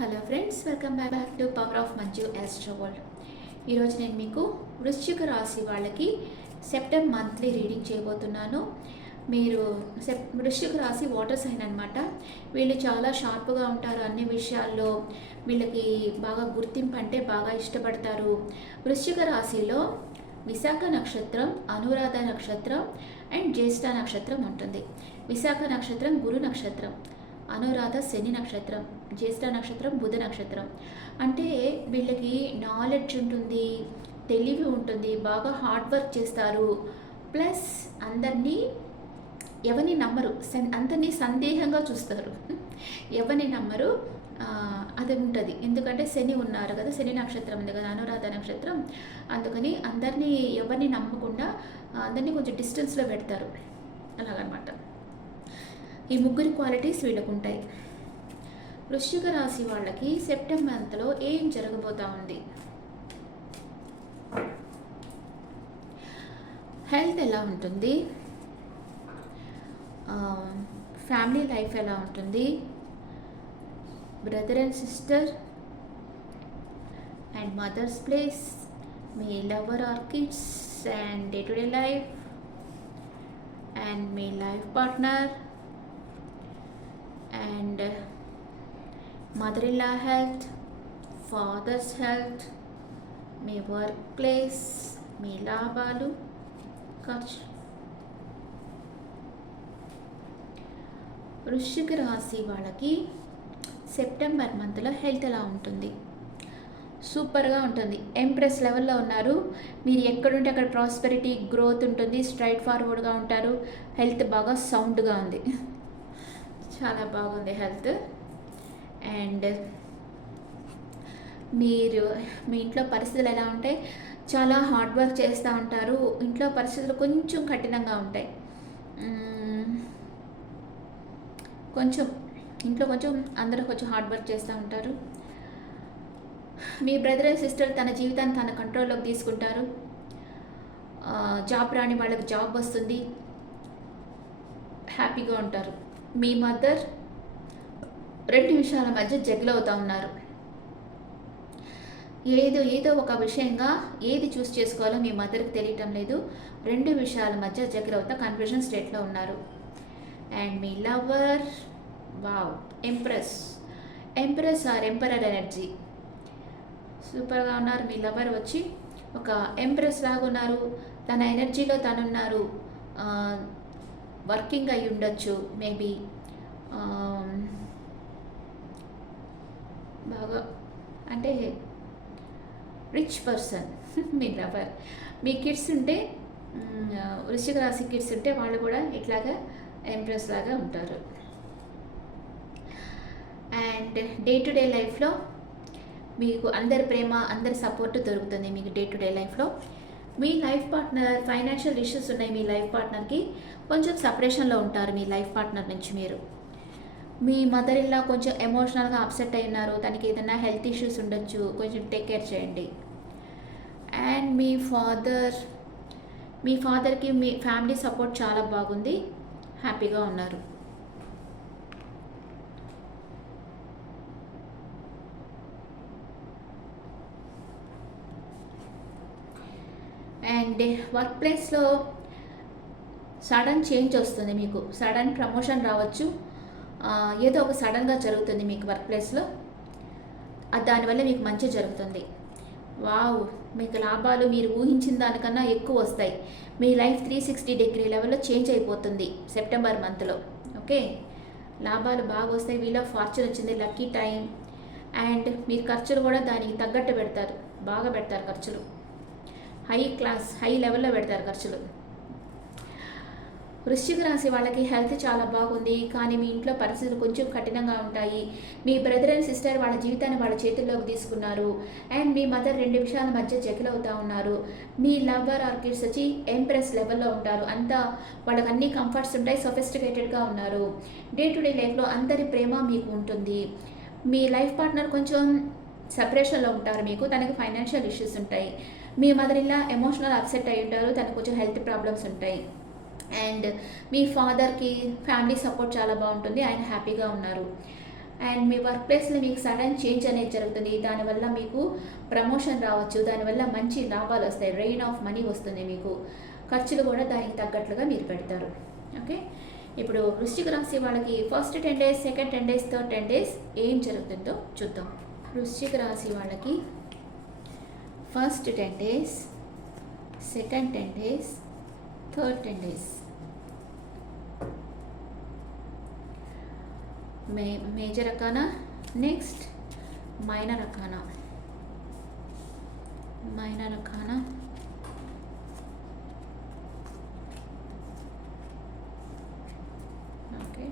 Hello friends, welcome back to power of Manju astro world. ఈరోజు నేను మీకు వృశ్చిక రాశి వాళ్ళకి సెప్టెంబర్ మంత్లీ రీడింగ్ చేయబోతున్నాను. మీరు వృశ్చిక రాశి వాటర్ సైన్ అనమాట. వీళ్ళు చాలా షార్ప్గా ఉంటారు అన్ని విషయాల్లో. వీళ్ళకి బాగా గుర్తింపు అంటే బాగా ఇష్టపడతారు. వృశ్చిక రాశిలో విశాఖ నక్షత్రం, అనురాధ నక్షత్రం అండ్ జ్యేష్ఠ నక్షత్రం ఉంటుంది. విశాఖ నక్షత్రం గురు నక్షత్రం, అనురాధ శని నక్షత్రం, జ్యేష్ఠ నక్షత్రం బుధ నక్షత్రం. అంటే వీళ్ళకి నాలెడ్జ్ ఉంటుంది, తెలివి ఉంటుంది, బాగా హార్డ్ వర్క్ చేస్తారు. ప్లస్ ఎవరిని నమ్మరు, అందరినీ సందేహంగా చూస్తారు. ఎవరిని నమ్మరు, అది ఉంటుంది. ఎందుకంటే శని ఉన్నారు కదా, శని నక్షత్రం ఉంది కదా, అనురాధ నక్షత్రం. అందుకని ఎవరిని నమ్మకుండా అందరినీ కొంచెం డిస్టెన్స్లో పెడతారు అలాగనమాట. ఈ ముగ్గురి క్వాలిటీస్ వీళ్ళకు ఉంటాయి. వృశ్చిక రాశి వాళ్ళకి సెప్టెంబర్ మంత్లో ఏం జరగబోతా ఉంది? హెల్త్ ఎలా ఉంటుంది, ఫ్యామిలీ లైఫ్ ఎలా ఉంటుంది, brother and sister and mother's place, మీ lover or kids and day to day life and మీ life partner and mother-in-law health, father's health, మీ వర్క్ ప్లేస్, మీ లాభాలు, ఖర్చు. వృశ్చిక రాశి వాళ్ళకి సెప్టెంబర్ మంత్లో హెల్త్ ఎలా ఉంటుంది? సూపర్గా ఉంటుంది. ఎంప్రెస్ లెవెల్లో ఉన్నారు. మీరు ఎక్కడుంటే అక్కడ ప్రాస్పెరిటీ, గ్రోత్ ఉంటుంది. స్ట్రైట్ ఫార్వర్డ్గా ఉంటారు. హెల్త్ బాగా సౌండ్గా ఉంది, చాలా బాగుంది హెల్త్. అండ్ మీ ఇంట్లో పరిస్థితులు ఎలా ఉంటాయి? చాలా హార్డ్ వర్క్ చేస్తూ ఉంటారు. ఇంట్లో పరిస్థితులు కొంచెం కఠినంగా ఉంటాయి. ఇంట్లో కొంచెం అందరూ కొంచెం హార్డ్ వర్క్ చేస్తూ ఉంటారు. మీ బ్రదర్ అండ్ సిస్టర్ తన జీవితాన్ని తన కంట్రోల్లోకి తీసుకుంటారు. జాబ్ రాని వాళ్ళకి జాబ్ వస్తుంది, హ్యాపీగా ఉంటారు. మీ మదర్ రెండు విషయాల మధ్య జగ్గులు అవుతూ ఉన్నారు. ఏదో ఒక విషయంగా ఏది చూస్ చేసుకోవాలో మీ మదర్కి తెలియటం లేదు. రెండు విషయాల మధ్య జగ్గులు అవుతా కన్ఫ్యూజన్ స్టేట్లో ఉన్నారు. అండ్ మీ lover, wow, empress or emperor energy, సూపర్గా ఉన్నారు. మీ లవర్ వచ్చి ఒక ఎంప్రెస్ లాగా ఉన్నారు. తన ఎనర్జీలో తనున్నారు. వర్కింగ్ అయి ఉండొచ్చు మేబీ. బాగా అంటే రిచ్ పర్సన్ మీ లవర్. మీ కిడ్స్ ఉంటే, వృశ్చిక రాశి కిడ్స్ ఉంటే వాళ్ళు కూడా ఇట్లాగా ఎంప్రెస్ లాగా ఉంటారు. అండ్ డే టు డే లైఫ్లో మీకు అందరి ప్రేమ, అందరి సపోర్ట్ దొరుకుతుంది. మీకు డే టు డే లైఫ్లో మీ లైఫ్ పార్ట్నర్, ఫైనాన్షియల్ ఇష్యూస్ ఉన్నాయి మీ లైఫ్ పార్ట్నర్కి, కొంచెం సపరేషన్లో ఉంటారు మీ లైఫ్ పార్ట్నర్ నుంచి మీరు. మీ మదర్ ఇల్లా కొంచెం ఎమోషనల్గా అప్సెట్ అయి ఉన్నారు. తనకి ఏదైనా హెల్త్ ఇష్యూస్ ఉండొచ్చు, కొంచెం టేక్ కేర్ చేయండి. అండ్ మీ ఫాదర్కి మీ ఫ్యామిలీ సపోర్ట్ చాలా బాగుంది, హ్యాపీగా ఉన్నారు. అండ్ వర్క్ ప్లేస్లో సడన్ చేంజ్ వస్తుంది. మీకు సడన్ ప్రమోషన్ రావచ్చు. ఏదో ఒక సడన్గా జరుగుతుంది మీకు వర్క్ ప్లేస్లో. దానివల్ల మీకు మంచి జరుగుతుంది. వావ్, మీకు లాభాలు మీరు ఊహించిన దానికన్నా ఎక్కువ వస్తాయి. మీ లైఫ్ 360 లెవెల్లో చేంజ్ అయిపోతుంది సెప్టెంబర్ మంత్లో. ఓకే, లాభాలు బాగా వస్తాయి. వీల్ ఆఫ్ ఫార్చ్యూన్ వచ్చింది, లక్కీ టైం. అండ్ మీరు ఖర్చులు కూడా దానికి తగ్గట్టు పెడతారు, బాగా పెడతారు ఖర్చులు. హై లెవెల్లో పెడతారు ఖర్చులు. వృశ్చిక రాశి వాళ్ళకి హెల్త్ చాలా బాగుంది, కానీ మీ ఇంట్లో పరిస్థితులు కొంచెం కఠినంగా ఉంటాయి. మీ బ్రదర్ అండ్ సిస్టర్ వాళ్ళ జీవితాన్ని వాళ్ళ చేతుల్లోకి తీసుకున్నారు. అండ్ మీ మదర్ రెండు విషయాల మధ్య జగ్గులు అవుతూ ఉన్నారు. మీ లవర్ ఆర్ కిడ్స్ వచ్చి ఎంప్రెస్ లెవెల్లో ఉంటారు. అంతా వాళ్ళకి అన్ని కంఫర్ట్స్ ఉంటాయి, సొఫిస్టికేటెడ్గా ఉన్నారు. డే టు డే లైఫ్లో అందరి ప్రేమ మీకు ఉంటుంది. మీ లైఫ్ పార్ట్నర్ కొంచెం సపరేషన్లో ఉంటారు. మీకు తనకి ఫైనాన్షియల్ ఇష్యూస్ ఉంటాయి. మీ మదర్ ఇలా ఎమోషనల్ అప్సెట్ అయి ఉంటారు, తనకు కొంచెం హెల్త్ ప్రాబ్లమ్స్ ఉంటాయి. అండ్ మీ ఫాదర్కి ఫ్యామిలీ సపోర్ట్ చాలా బాగుంటుంది, ఆయన హ్యాపీగా ఉన్నారు. అండ్ మీ వర్క్ ప్లేస్లో మీకు సడన్ చేంజ్ అనేది జరుగుతుంది. దానివల్ల మీకు ప్రమోషన్ రావచ్చు, దానివల్ల మంచి లాభాలు వస్తాయి, రెయిన్ ఆఫ్ మనీ వస్తుంది మీకు. ఖర్చులు కూడా దానికి తగ్గట్లుగా మీరు పెడతారు. ఓకే, ఇప్పుడు వృశ్చిక రాశి వాళ్ళకి first 10 days, second 10 days, third 10 days ఏం జరుగుతుందో చూద్దాం. వృశ్చిక రాశి వాళ్ళకి first 10 days, second 10 days, third 10 days major arcana, next minor arcana. Okay,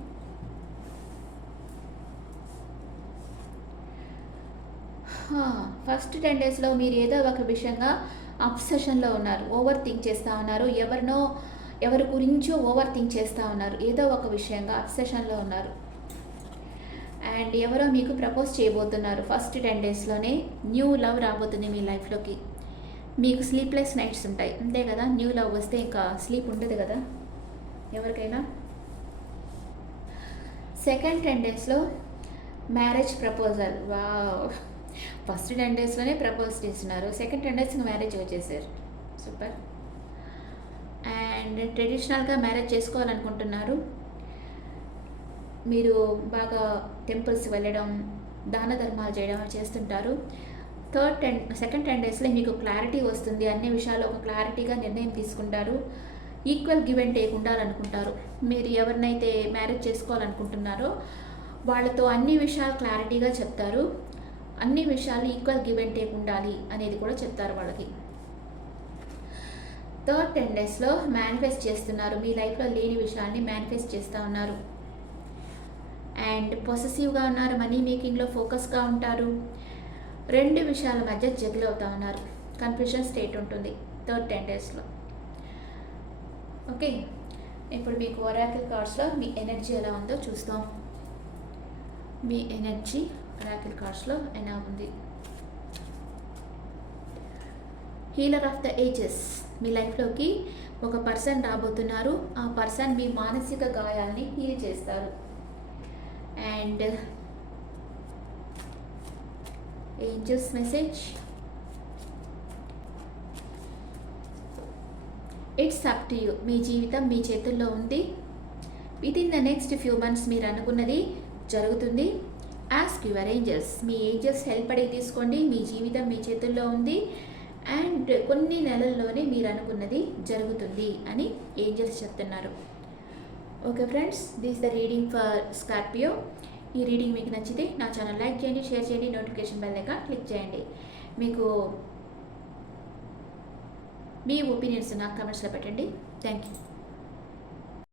first 10 daysలో మీరు ఏదో ఒక విషయంగా అబ్సెషన్లో ఉన్నారు, ఓవర్ థింక్ చేస్తూ ఉన్నారు, ఎవరి గురించో ఓవర్ థింక్ చేస్తూ ఉన్నారు, ఏదో ఒక విషయంగా అబ్సెషన్లో ఉన్నారు. అండ్ ఎవరో మీకు ప్రపోజ్ చేయబోతున్నారు. ఫస్ట్ 10 daysలోనే న్యూ లవ్ రాబోతుంది మీ లైఫ్లోకి. మీకు స్లీప్లెస్ నైట్స్ ఉంటాయి, అంతే కదా. న్యూ లవ్ వస్తే ఇంకా స్లీప్ ఉండదు కదా ఎవరికైనా. సెకండ్ 10 daysలో మ్యారేజ్ ప్రపోజల్. వావ్, ఫస్ట్ 10 daysలోనే ప్రపోజ్ చేస్తున్నారు, సెకండ్ 10 days మ్యారేజ్ వచ్చేసారు. సూపర్. అండ్ ట్రెడిషనల్గా మ్యారేజ్ చేసుకోవాలనుకుంటున్నారు. మీరు బాగా టెంపుల్స్ వెళ్ళడం, దాన ధర్మాలు చేయడం చేస్తుంటారు. సెకండ్ 10 daysలో మీకు క్లారిటీ వస్తుంది, అన్ని విషయాలు ఒక క్లారిటీగా నిర్ణయం తీసుకుంటారు. ఈక్వల్ గివ్ అండ్ టేక్ ఉండాలనుకుంటారు. మీరు ఎవరినైతే మ్యారేజ్ చేసుకోవాలనుకుంటున్నారో వాళ్ళతో అన్ని విషయాలు క్లారిటీగా చెప్తారు, అన్ని విషయాలు ఈక్వల్ గివ్ అండ్ టేక్ ఉండాలి అనేది కూడా చెప్తారు వాళ్ళకి. థర్డ్ 10 daysలో మేనిఫెస్ట్ చేస్తున్నారు, మీ లైఫ్లో లేని విషయాల్ని మేనిఫెస్ట్ చేస్తూ ఉన్నారు. అండ్ పొసెసివ్గా ఉన్నారు, మనీ మేకింగ్లో ఫోకస్గా ఉంటారు, రెండు విషయాల మధ్య జగిల్ అవుతూ ఉన్నారు, కన్ఫ్యూషన్ స్టేట్ ఉంటుంది థర్డ్ 10 daysలో. ఓకే, ఇప్పుడు మీకు ఒరాకిల్ కార్డ్స్లో మీ ఎనర్జీ ఎలా ఉందో చూస్తాం. మీ ఎనర్జీ ఒరాకిల్ కార్డ్స్లో ఎలా ఉంది. Healer of the ages. మీ లైఫ్లోకి ఒక పర్సన్ రాబోతున్నారు, ఆ పర్సన్ మీ మానసిక గాయాల్ని హీల్ చేస్తారు. And angels message, it's up to you. మీ జీవితం మీ చేతుల్లో ఉంది. Within the next few months మీరు అనుకున్నది జరుగుతుంది. Ask your angels. మీ ఏంజల్స్ హెల్ప్ అడిగి తీసుకోండి, మీ జీవితం మీ చేతుల్లో ఉంది అండ్ కొన్ని నెలల్లోనే మీరు అనుకున్నది జరుగుతుంది అని ఏంజల్స్ చెప్తున్నారు. Okay friends, this the reading for Scorpio. ఈ రీడింగ్ మీకు నచ్చితే నా ఛానల్ లైక్ చేయండి, షేర్ చేయండి, నోటిఫికేషన్ బెల్ ఐకాన్ క్లిక్ చేయండి. మీకు మీ ఒపీనియన్స్ నాకు కమెంట్స్లో పెట్టండి. Thank you.